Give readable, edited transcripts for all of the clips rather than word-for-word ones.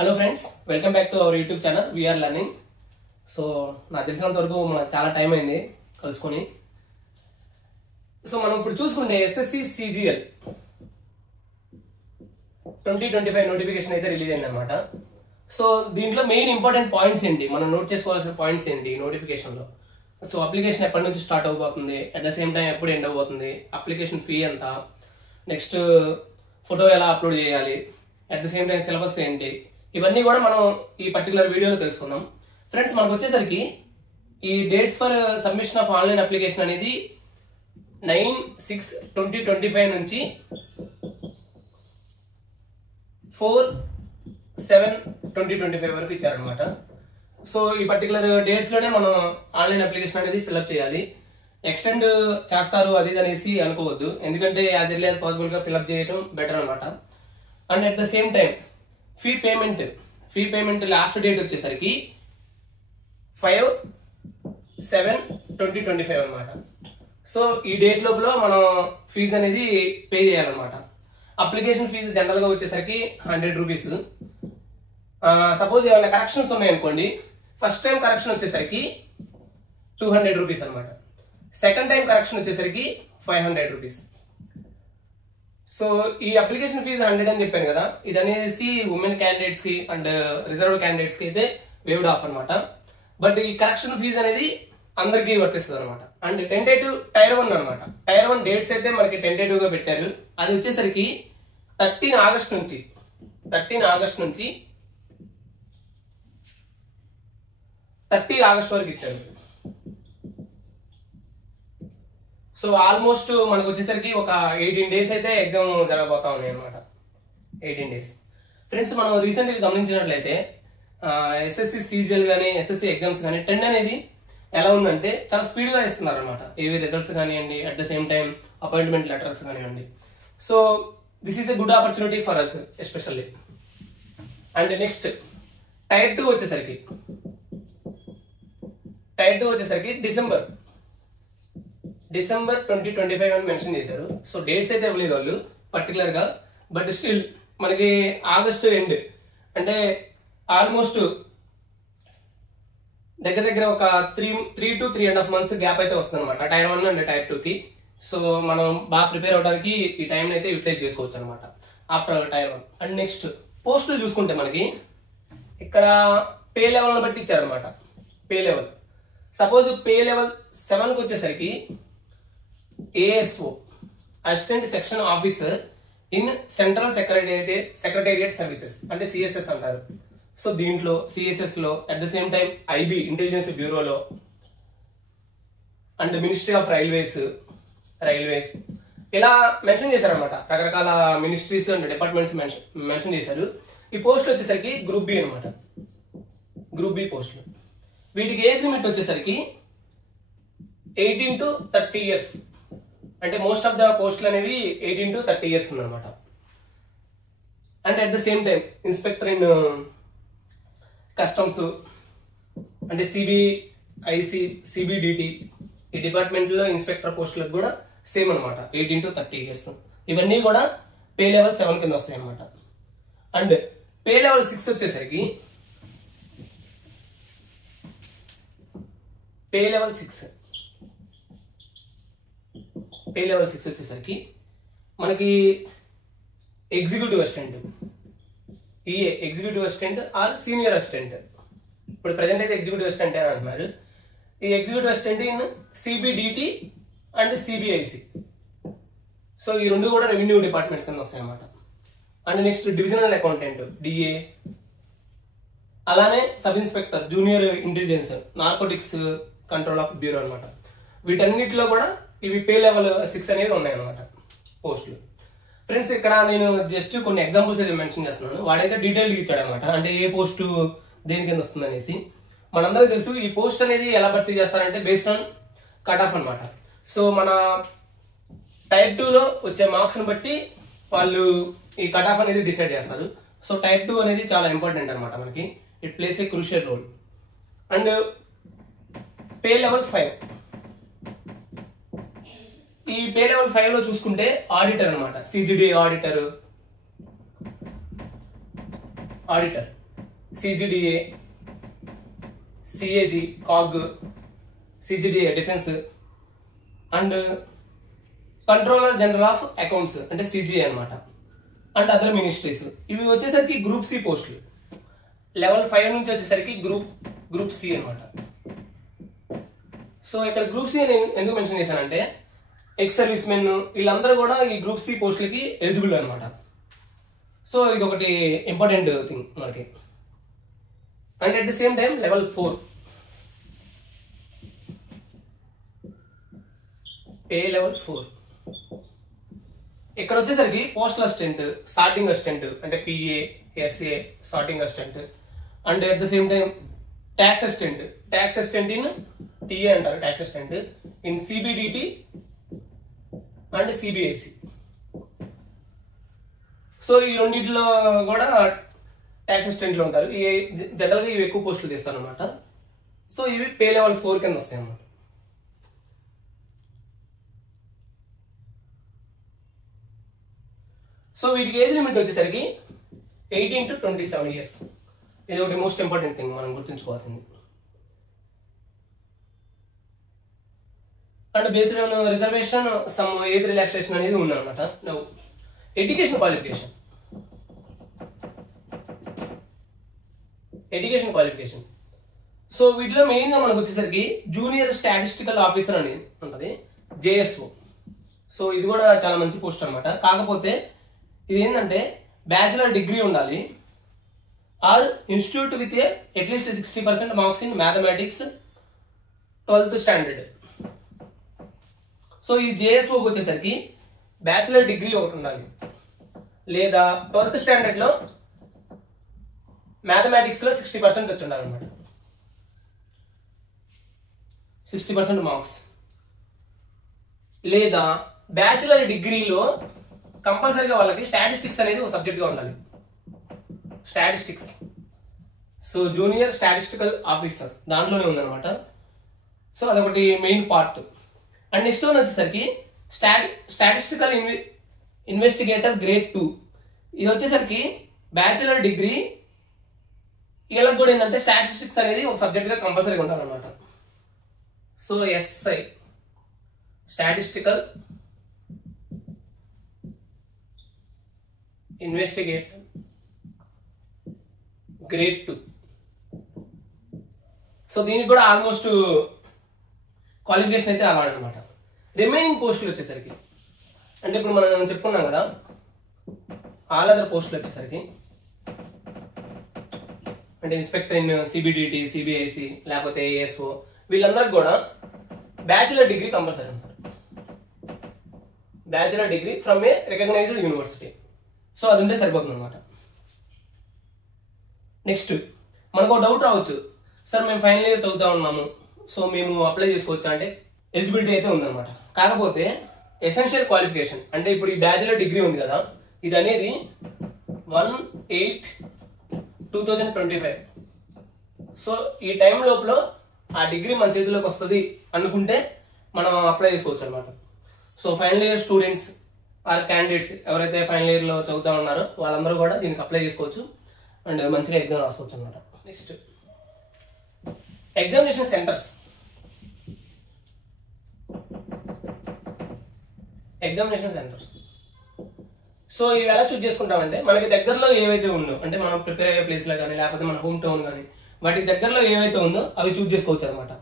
Hello friends, welcome back to our YouTube channel we are learning. So నాకు తెలిసినంత వరకు మనకు చాలా టైం అయింది కలుసుకొని. సో మనం ఇప్పుడు చూసుకుంటే ఎస్ఎస్సి సిజిఎల్ 2025 నోటిఫికేషన్ అయితే రిలీజ్ అయింది అనమాట. సో దీంట్లో మెయిన్ ఇంపార్టెంట్ పాయింట్స్ ఏంటి, మనం నోట్ చేసుకోవాల్సిన పాయింట్స్ ఏంటి నోటిఫికేషన్ లో. సో అప్లికేషన్ ఎప్పటి నుంచి స్టార్ట్ అవబోతుంది, అట్ ద సేమ్ టైం ఎప్పుడు ఎండ్ అవబోతుంది, అప్లికేషన్ ఫీ ఎంత, నెక్స్ట్ ఫోటో ఎలా అప్లోడ్ చేయాలి, at the same time syllabus ఏంటి, ఇవన్నీ కూడా మనం ఈ పర్టికులర్ వీడియోలో తెలుసుకుందాం. ఫ్రెండ్స్, మనకు వచ్చేసరికి ఈ dates for submission of online application అనేది 9/6/2025 నుంచి 4/7/2025 వరకు ఇచ్చారనమాట. సో ఈ పర్టికులర్ డేట్స్ లోనే మనం ఆన్లైన్ అప్లికేషన్ అనేది ఫిల్అప్ చేయాలి. ఎక్స్టెండ్ చేస్తారు అది అనేసి అనుకోవద్దు, ఎందుకంటే యాజ్ ఎర్లీ యాజ్ పాసిబుల్ గా ఫిల్అప్ చేయడం బెటర్ అనమాట. And at the same time fee payment last date వచ్చేసరికి 5/7/2025 అనమాట. సో ఈ డేట్ లోపల మనం ఫీజు అనేది పే చేయాలన్నమాట. అప్లికేషన్ ఫీజు జనరల్ గా వచ్చేసరికి 100 రూపీస్. సపోజ్ ఏమైనా కరెక్షన్స్ ఉన్నాయనుకోండి, ఫస్ట్ టైం కరెక్షన్ వచ్చేసరికి 200 రూపీస్ అనమాట. సెకండ్ టైం కరెక్షన్ వచ్చేసరికి 500 రూపీస్. సో ఈ అప్లికేషన్ ఫీజు 100 అని చెప్పాను కదా, ఇది అనేసి ఉమెన్ క్యాండిడేట్స్ కి అండ్ రిజర్వ్ క్యాండిడేట్స్ కి అయితే వేవ్డ్ ఆఫ్ అనమాట. బట్ ఈ కరెక్షన్ ఫీజు అనేది అందరికీ వర్తిస్తుంది అనమాట. అండ్ టెంటేటివ్ టైర్ 1 అనమాట. టైర్ 1 డేట్స్ అయితే మనకి టెంటేటివ్ గా పెట్టారు. అది వచ్చేసరికి 13 ఆగస్ట్ నుంచి 30 ఆగస్ట్ వరకు ఇచ్చారు. సో ఆల్మోస్ట్ మనకు వచ్చేసరికి ఒక 18 డేస్ అయితే ఎగ్జామ్ జరగబోతా ఉన్నాయి అనమాట. 18 డేస్. ఫ్రెండ్స్, మనం రీసెంట్ గా గమనించినట్లయితే ఎస్ఎస్సి సిజిఎల్ కానీ ఎస్ఎస్సి ఎగ్జామ్స్ కానీ ట్రెండ్ అనేది ఎలా ఉందంటే చాలా స్పీడ్ గా ఇస్తున్నారు అనమాట. ఏవి రిజల్ట్స్ కానివ్వండి, at the same time appointment letters కానివ్వండి. So this is a good opportunity for us especially. And next tier 2 వచ్చేసరికి డిసెంబర్ 2025 అని మెన్షన్ చేశారు. సో డేట్స్ అయితే ఇవ్వలేదు వాళ్ళు పర్టికులర్ గా, బట్ స్టిల్ మనకి ఆగస్ట్ ఎండ్ అంటే ఆల్మోస్ట్ దగ్గర ఒక 3 to 3.5 months గ్యాప్ అయితే వస్తుంది అనమాట టైర్ 1 అండ్ టైర్ 2 కి. సో మనం బాగా ప్రిపేర్ అవడానికి ఈ టైం అయితే యూటిలైజ్ చేసుకోవచ్చు అనమాట ఆఫ్టర్ టైర్ 1. అండ్ నెక్స్ట్ పోస్టులు చూసుకుంటే మనకి ఇక్కడ పే లెవెల్ బట్టి ఇచ్చారనమాట. Pay level suppose pay level 7 కి వచ్చేసరికి ASO assistant section officer in central secretariat services అంటే CSS అంటారు. సో దీంట్లో CSS లో at the same time IB intelligence బ్యూరోలో అండ్ మినిస్ట్రీ ఆఫ్ రైల్వేస్ ఇలా మెన్షన్ చేశారనమాట. రకరకాల మినిస్ట్రీస్ అండ్ డిపార్ట్మెంట్స్ మెన్షన్ చేశారు. ఈ పోస్టులు వచ్చేసరికి గ్రూప్ బి అనమాట. గ్రూప్ బి పోస్టులు. వీటికి ఏజ్ లిమిట్ వచ్చేసరికి 18 to 30 years. అంటే మోస్ట్ ఆఫ్ ద పోస్టులు అనేవి 18 to 30 years ఉందన్నమాట. And at the same time inspector in customs అంటే CBIC CBDT ఈ డిపార్ట్మెంట్ లో ఇన్స్పెక్టర్ పోస్టులకు కూడా సేమ్ అనమాట 18 to 30 years. ఇవన్నీ కూడా పే లెవెల్ 7 కింద వస్తాయి అనమాట. అండ్ పే లెవెల్ 6 వచ్చేసరికి పే లెవెల్ 6 వచ్చేసరికి మనకి executive assistant are senior assistant. ఇప్పుడు ప్రజెంట్ అయితే ఎగ్జిక్యూటివ్ అసిస్టెంట్ అని అంటున్నారు. ఈ executive assistant in CBDT and CBIC. So ఈ రెండు కూడా రెవెన్యూ డిపార్ట్మెంట్స్ కింద వస్తాయి అన్నమాట. And next divisional accountant DA, అలానే sub inspector junior intelligence narcotics control of bureau అనమాట. వీటన్నిటిలో కూడా ఇవి పే లెవెల్ 6 అనేవి ఉన్నాయన్నమాట పోస్టులు. ఫ్రెండ్స్, ఇక్కడ నేను జస్ట్ కొన్ని ఎగ్జాంపుల్స్ అయితే మెన్షన్ చేస్తున్నాను. వాడైతే డీటెయిల్ ఇచ్చాడు అనమాట, అంటే ఏ పోస్టు దేని కింద వస్తుంది అనేసి. మనందరికీ తెలుసు ఈ పోస్ట్ అనేది ఎలా భర్తీ చేస్తారంటే బేస్డ్ ఆన్ కట్ ఆఫ్ అనమాట. సో మన టైర్ 2 లో వచ్చే మార్క్స్ ని బట్టి వాళ్ళు ఈ కట్ ఆఫ్ అనేది డిసైడ్ చేస్తారు. సో టైర్ 2 అనేది చాలా ఇంపార్టెంట్ అనమాట మనకి. It plays a crucial role. And pay level 5 ఈ పే లెవెల్ 5 లో చూసుకుంటే ఆడిటర్ అనమాట. CGD auditor CGDA, CAG CAG, CGDA defence and controller general of accounts అంటే సిజిఏ అనమాట, అండ్ అదర్ మినిస్ట్రీస్. ఇవి వచ్చేసరికి గ్రూప్ సి పోస్టులు. లెవెల్ 5 నుంచి వచ్చేసరికి గ్రూప్ సి అనమాట. సో ఇక్కడ గ్రూప్ సి ఎందుకు మెన్షన్ చేశానంటే ఎక్స్ సర్వీస్ మెన్ వీళ్ళందరూ కూడా ఈ గ్రూప్ సి పోస్టులకి ఎలిజిబుల్ అనమాట. సో ఇది ఒకటి ఇంపార్టెంట్ థింగ్ మనకి. And at the same time level 4 pay level 4 ఇక్కడ వచ్చేసరికి పోస్టల్ అసిస్టెంట్, సార్టింగ్ అసిస్టెంట్ అంటే PA, SA, sorting assistant and at the same time tax assistant in TA అంటారు, tax assistant in CBDT and CBIC. So ఈ రెండింటిలో కూడా tax అసిస్టెంట్లు ఉంటారు. జనరల్గా ఇవి ఎక్కువ పోస్టులు తీస్తారు అనమాట. సో ఇవి పే లెవెల్ 4 కింద వస్తాయి అన్నమాట. సో వీటికి ఏజ్ లిమిట్ వచ్చేసరికి 18 to 27 years. ఇది ఒకటి మోస్ట్ ఇంపార్టెంట్ థింగ్ మనం గుర్తుంచుకోవాల్సింది. And based on reservation some age relaxation అనేది ఉందన్నమాట. Education qualification. సో వీటిలో మెయిన్ గా మనకు వచ్చేసరికి జూనియర్ స్టాటిస్టికల్ ఆఫీసర్ అనేది ఉంటుంది, జేఎస్ఓ. సో ఇది కూడా చాలా మంచి పోస్ట్ అనమాట. కాకపోతే ఇది ఏంటంటే బ్యాచిలర్ డిగ్రీ ఉండాలి or institute with at least 60% marks in mathematics 12th standard. So ఈ జేఎస్ఓకి వచ్చేసరికి బ్యాచిలర్ డిగ్రీ ఒకటి ఉండాలి లేదా 12th స్టాండర్డ్ లో మ్యాథమెటిక్స్ లో 60% వచ్చి ఉండాలన్నమాట. 60% మార్క్స్ లేదా బ్యాచిలర్ డిగ్రీలో కంపల్సరీగా వాళ్ళకి స్టాటిస్టిక్స్ అనేది ఒక సబ్జెక్ట్ గా ఉండాలి. Statistics. So junior statistical officer దాంట్లోనే ఉందన్నమాట. సో అదొకటి main part. And next one వచ్చేసరికి స్టాటిస్టికల్ ఇన్వెస్టిగేటర్ గ్రేడ్ 2. ఇది వచ్చేసరికి బ్యాచిలర్ డిగ్రీ వీళ్ళకి కూడా ఏంటంటే స్టాటిస్టిక్స్ అనేది ఒక సబ్జెక్ట్ గా కంపల్సరీగా ఉండాలన్నమాట. So SI statistical investigator grade 2. So దీనికి కూడా ఆల్మోస్ట్ క్వాలిఫికేషన్ అయితే అలా అనమాట. రిమైనింగ్ పోస్టులు వచ్చేసరికి అంటే ఇప్పుడు మనం చెప్పుకున్నాం కదా, ఆల్ అదర్ పోస్టులు వచ్చేసరికి అంటే ఇన్స్పెక్టర్ ఇన్ సిబిడిటి, సిబిఐసి లేకపోతే ఏఎస్ఓ వీళ్ళందరికి కూడా బ్యాచిలర్ డిగ్రీ కంపల్సరీ ఉంటారు. Bachelor degree from a recognized university. So అది ఉంటే సరిపోతుంది అనమాట. నెక్స్ట్ మనకు ఒక డౌట్ రావచ్చు, సార్ మేము ఫైనల్ ఇయర్ చదువుతా ఉన్నాము, సో మేము అప్లై చేసుకోవచ్చా అంటే ఎలిజిబిలిటీ అయితే ఉందన్నమాట. కాకపోతే ఎసెన్షియల్ క్వాలిఫికేషన్ అంటే ఇప్పుడు ఈ బ్యాచిలర్ డిగ్రీ ఉంది కదా, ఇది అనేది 1/8/2025. సో ఈ టైం లోపల ఆ డిగ్రీ మన చేతిలోకి వస్తుంది అనుకుంటే మనం అప్లై చేసుకోవచ్చు అనమాట. So final year students or candidates ఎవరైతే ఫైనల్ ఇయర్ లో చదువుతా ఉన్నారో వాళ్ళందరూ కూడా దీనికి అప్లై చేసుకోవచ్చు అండ్ మంచిగా ఎగ్జామ్ రాసుకోవచ్చు అనమాట. Next examination centres. సో ఇవి ఎలా చూస్ చేసుకుంటామంటే మనకి దగ్గరలో ఏవైతే ఉందో అంటే మనం ప్రిపేర్ అయ్యే ప్లేస్ లో కానీ లేకపోతే మన హోమ్ టౌన్ కానీ వాటికి దగ్గరలో ఏవైతే ఉందో అవి చూస్ చేసుకోవచ్చు అనమాట.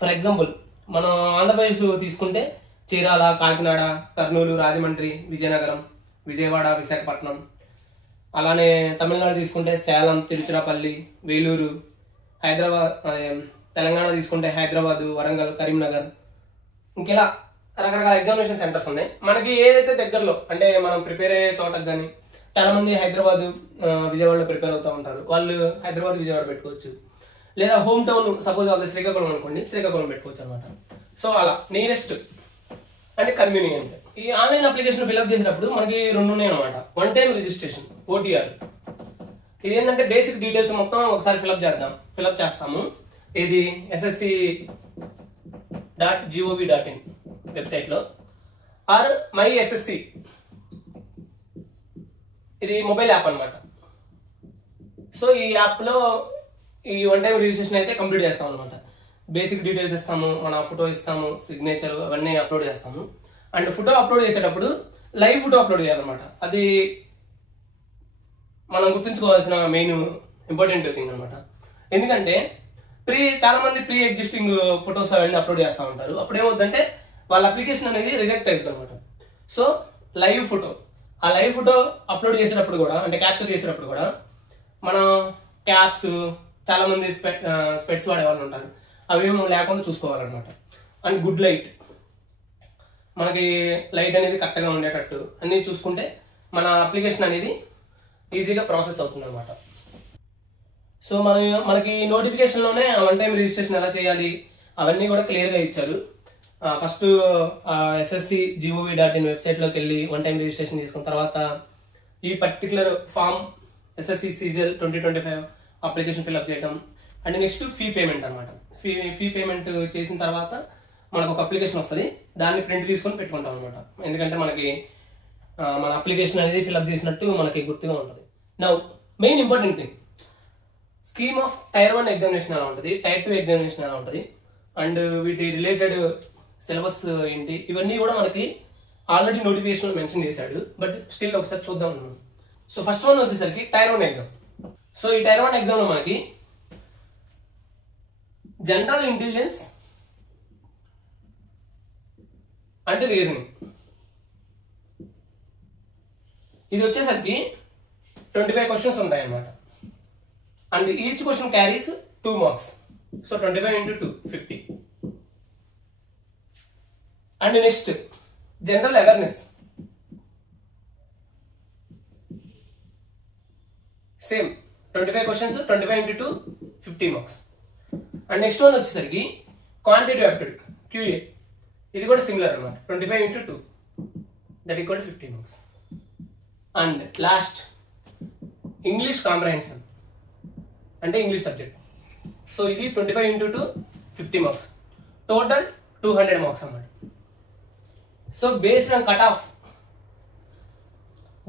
ఫర్ ఎగ్జాంపుల్ మనం ఆంధ్రప్రదేశ్ తీసుకుంటే చీరాల, కాకినాడ, కర్నూలు, రాజమండ్రి, విజయనగరం, విజయవాడ, విశాఖపట్నం. అలానే తమిళనాడు తీసుకుంటే సేలం, తిరుచిరాపల్లి, వేలూరు, హైదరాబాద్, తెలంగాణ తీసుకుంటే హైదరాబాదు, వరంగల్, కరీంనగర్, ఇంకెలా రకరకాల ఎగ్జామినేషన్ సెంటర్స్ ఉన్నాయి. మనకి ఏదైతే దగ్గరలో అంటే మనం ప్రిపేర్ అయ్యే చోటకు కానీ చాలా మంది హైదరాబాద్, విజయవాడలో ప్రిపేర్ అవుతూ ఉంటారు, వాళ్ళు హైదరాబాద్, విజయవాడ పెట్టుకోవచ్చు. లేదా హోమ్ టౌన్ సపోజ్ వాళ్ళది శ్రీకాకుళం అనుకోండి, శ్రీకాకుళం పెట్టుకోవచ్చు అనమాట. సో అలా నియరెస్ట్ అంటే కన్వీనియంట్. ఈ ఆన్లైన్ అప్లికేషన్ ఫిల్అప్ చేసినప్పుడు మనకి 2 ఉన్నాయి అనమాట. One time registration OTR. ఇది ఏంటంటే బేసిక్ డీటెయిల్స్ మొత్తం ఒకసారి ఫిల్అప్ చేస్తాము. ఇది ssc.gov.in వెబ్సైట్ లో ఆర్ మై SSC ఇది మొబైల్ యాప్ అన్నమాట. సో ఈ యాప్లో ఈ వన్ టైం రిజిస్ట్రేషన్ అయితే కంప్లీట్ చేస్తాం అనమాట. బేసిక్ డీటెయిల్స్ ఇస్తాము, మన ఫోటో ఇస్తాము, సిగ్నేచర్ అవన్నీ అప్లోడ్ చేస్తాము. అండ్ ఫోటో అప్లోడ్ చేసేటప్పుడు లైవ్ ఫోటో అప్లోడ్ చేయాలన్నమాట. అది మనం గుర్తుంచుకోవాల్సిన మెయిన్ ఇంపార్టెంట్ థింగ్ అనమాట. ఎందుకంటే చాలా మంది ప్రీ ఎగ్జిస్టింగ్ ఫొటోస్ అవన్నీ అప్లోడ్ చేస్తూ ఉంటారు. అప్పుడు ఏమవుతుందంటే వాళ్ళ అప్లికేషన్ అనేది రిజెక్ట్ అవుతుంది అనమాట. సో లైవ్ ఫోటో, ఆ లైవ్ ఫోటో అప్లోడ్ చేసేటప్పుడు కూడా, అంటే క్యాప్చర్ చేసేటప్పుడు కూడా మనం క్యాప్స్, చాలా మంది స్పెట్స్ వాడేవాళ్ళు ఉంటారు, అవేమో లేకుండా చూసుకోవాలన్నమాట. అండ్ గుడ్ లైట్, మనకి లైట్ అనేది కరెక్ట్గా ఉండేటట్టు అన్నీ చూసుకుంటే మన అప్లికేషన్ అనేది ఈజీగా ప్రాసెస్ అవుతుంది అనమాట. సో మనకి నోటిఫికేషన్లోనే వన్ టైం రిజిస్ట్రేషన్ ఎలా చేయాలి అవన్నీ కూడా క్లియర్గా ఇచ్చారు. ఫస్ట్ ssc.gov.in వెబ్సైట్లోకి వెళ్ళి వన్ టైం రిజిస్ట్రేషన్ చేసుకున్న తర్వాత ఈ particular form SSC CGL 2025 application fill up చేయడం. అండ్ నెక్స్ట్ ఫీ పేమెంట్ అనమాట. ఫీ పేమెంట్ చేసిన తర్వాత మనకు ఒక అప్లికేషన్ వస్తుంది, దాన్ని ప్రింట్ తీసుకొని పెట్టుకుంటాం అనమాట. ఎందుకంటే మనకి మన అప్లికేషన్ అనేది ఫిల్అప్ చేసినట్టు మనకి గుర్తుగా ఉంటుంది. Now main important thing, scheme of tier 1 examination ఎలా ఉంటుంది, టైర్ 2 ఎగ్జామినేషన్ ఎలా ఉంటుంది, అండ్ వీటి రిలేటెడ్ సిలబస్ ఏంటి, ఇవన్నీ కూడా మనకి ఆల్రెడీ నోటిఫికేషన్ మెన్షన్ చేశాడు. బట్ స్టిల్ ఒకసారి చూద్దాం. సో ఫస్ట్ వన్ వచ్చేసరికి టైర్ 1 ఎగ్జామ్. సో ఈ టైర్ 1 ఎగ్జామ్ లో మనకి జనరల్ ఇంటెలిజెన్స్ అంటే రీజనింగ్, ఇది వచ్చేసరికి 25 క్వశ్చన్స్ ఉంటాయి అన్నమాట. And each question carries 2 marks. So 25 into 2 50. And next general awareness, same 25 questions, 25 into 2 50 marks. And next one వచ్చేసరికి క్వాంటిటేటివ్ యాప్టిట్యూడ్ QA, ఇది కూడా సిమిలర్ అనమాట, 25 into 2 that equal to 50 marks. And last English comprehension అంటే English subject. So ఇది 25 into 2 50 marks, total 200 marks అన్నమాట. So based on cut of,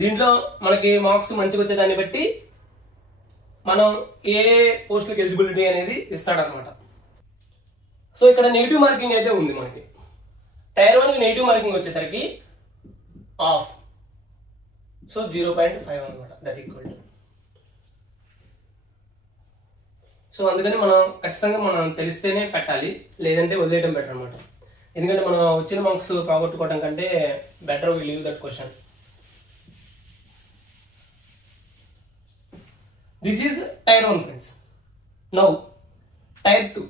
దీంట్లో మనకి marks మంచిగా వచ్చేదాన్ని బట్టి మనం ఏ పోస్టులకు ఎలిజిబిలిటీ అనేది ఇస్తాడనమాట. సో ఇక్కడ నెగిటివ్ మార్కింగ్ అయితే ఉంది మనకి. టైర్ 1 నెగిటివ్ మార్కింగ్ వచ్చేసరికి ఆఫ్, సో 0.5 అనమాట, దట్ ఈక్వల్ టు. సో అందుకని మనం ఖచ్చితంగా మనం తెలిస్తేనే పెట్టాలి, లేదంటే వదిలేయడం బెటర్ అనమాట. ఎందుకంటే మనం వచ్చిన మార్క్స్ పోగొట్టుకోవడం కంటే better we leave that question. This is tier 1 friends. Now tier 2.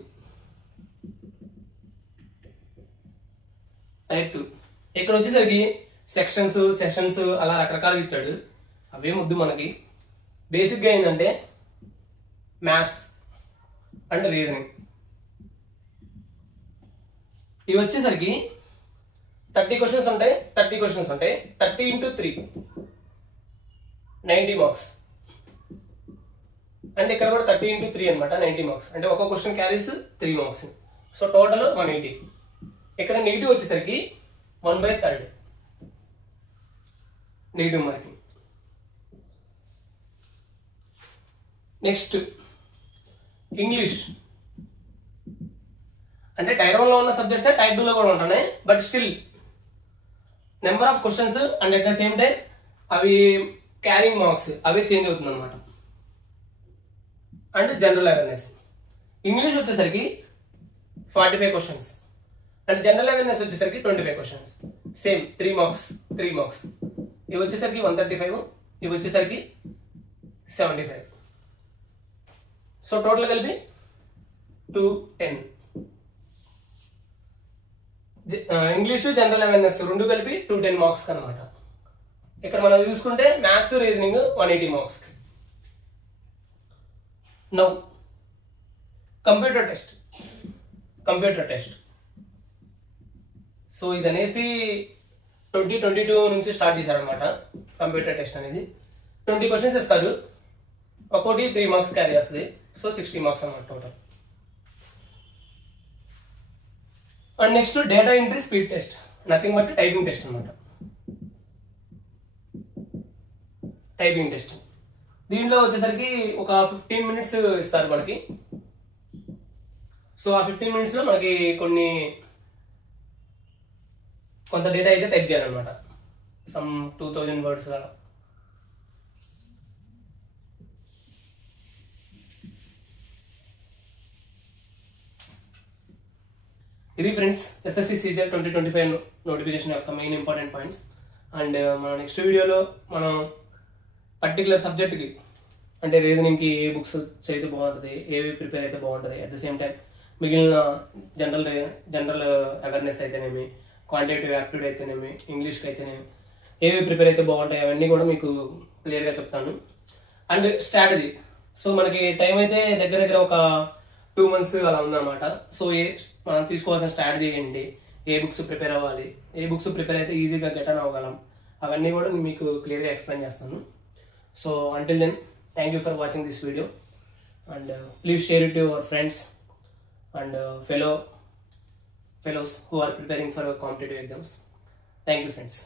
Tier 2 ఇక్కడ వచ్చేసరికి సెక్షన్స్ అలా రకరకాలుగా ఇచ్చాడు. అవే ముద్దు మనకి. బేసిక్గా ఏంటంటే మ్యాథ్స్ అండ్ రీజనింగ్. ఇవి వచ్చేసరికి 30 క్వశ్చన్స్ ఉంటాయి. 30 into 3 90 మార్క్స్. అంటే ఇక్కడ కూడా 30 into 3 అనమాట, 90 మార్క్స్. అంటే ఒక్కో question carries 3 marks. So total 180. ఇక్కడ నెగిటివ్ వచ్చేసరికి 1/3 నెగిటివ్ మార్కింగ్. నెక్స్ట్ ఇంగ్లీష్, అంటే టైర్ 1 లో ఉన్న సబ్జెక్ట్స్ టైర్ 2 లో కూడా ఉంటున్నాయి. But still number of questions and at the same time అవి క్యారింగ్ మార్క్స్ అవి చేంజ్ అవుతుంది అనమాట. అండ్ జనరల్ అవేర్నెస్, ఇంగ్లీష్ వచ్చేసరికి 45 క్వశ్చన్స్ అండ్ జనరల్ అవేర్నెస్ వచ్చేసరికి 25 క్వశ్చన్స్. Same 3 marks. ఇవి వచ్చేసరికి 135, ఇవి వచ్చేసరికి 75. సో టోటల్ కలిపి 210. ఇంగ్లీషు జనరల్ అవేర్నెస్ రెండు కలిపి 210 మార్క్స్ అనమాట. ఇక్కడ మనం చూసుకుంటే maths reasoning 180 marks. Now computer test. So ఇది అనేసి 2022 నుంచి స్టార్ట్ చేశారనమాట కంప్యూటర్ టెస్ట్ అనేది. 20 క్వశ్చన్స్ ఇస్తారు, ఒక్కోటి 3 మార్క్స్ క్యారీ చేస్తుంది. సో 60 మార్క్స్ అన్నమాట total. And next data entry speed test, nothing but typing test అనమాట. Typing test. దీంట్లో వచ్చేసరికి ఒక 15 minutes ఇస్తారు మనకి. సో ఆ 15 minutes లో మనకి కొంత డేటా అయితే టైప్ చేయాలన్నమాట. సమ్ 2000 words అలా. ఇది ఫ్రెండ్స్ SSC CGL 2025 నోటిఫికేషన్ యొక్క మెయిన్ ఇంపార్టెంట్ పాయింట్స్. అండ్ మన నెక్స్ట్ వీడియోలో మనం పర్టికులర్ సబ్జెక్ట్కి అంటే రీజనింగ్కి ఏ బుక్స్ అయితే బాగుంటుంది, ఏవి ప్రిపేర్ అయితే బాగుంటుంది, అట్ ద సేమ్ టైం మిగిలిన జనరల్ అవేర్నెస్ అయితేనేమి, క్వాంటిటేటివ్ యాప్టిట్యూడ్ అయితేనేమి, ఇంగ్లీష్కి అయితేనేమి ఏవి ప్రిపేర్ అయితే బాగుంటాయి అవన్నీ కూడా మీకు క్లియర్గా చెప్తాను. And strategy. సో మనకి టైం అయితే దగ్గర దగ్గర ఒక 2 months అలా ఉందన్నమాట. సో మనం తీసుకోవాల్సిన స్ట్రాటజీ ఏంటి, ఏ బుక్స్ ప్రిపేర్ అవ్వాలి, ఏ బుక్స్ ప్రిపేర్ అయితే ఈజీగా గెట్ ఆన్ అవ్వగలం, అవన్నీ కూడా మీకు క్లియర్గా ఎక్స్ప్లెయిన్ చేస్తాను. So until then, thank you for watching this video and please share it to your friends and fellows who are preparing for competitive exams. Thank you friends.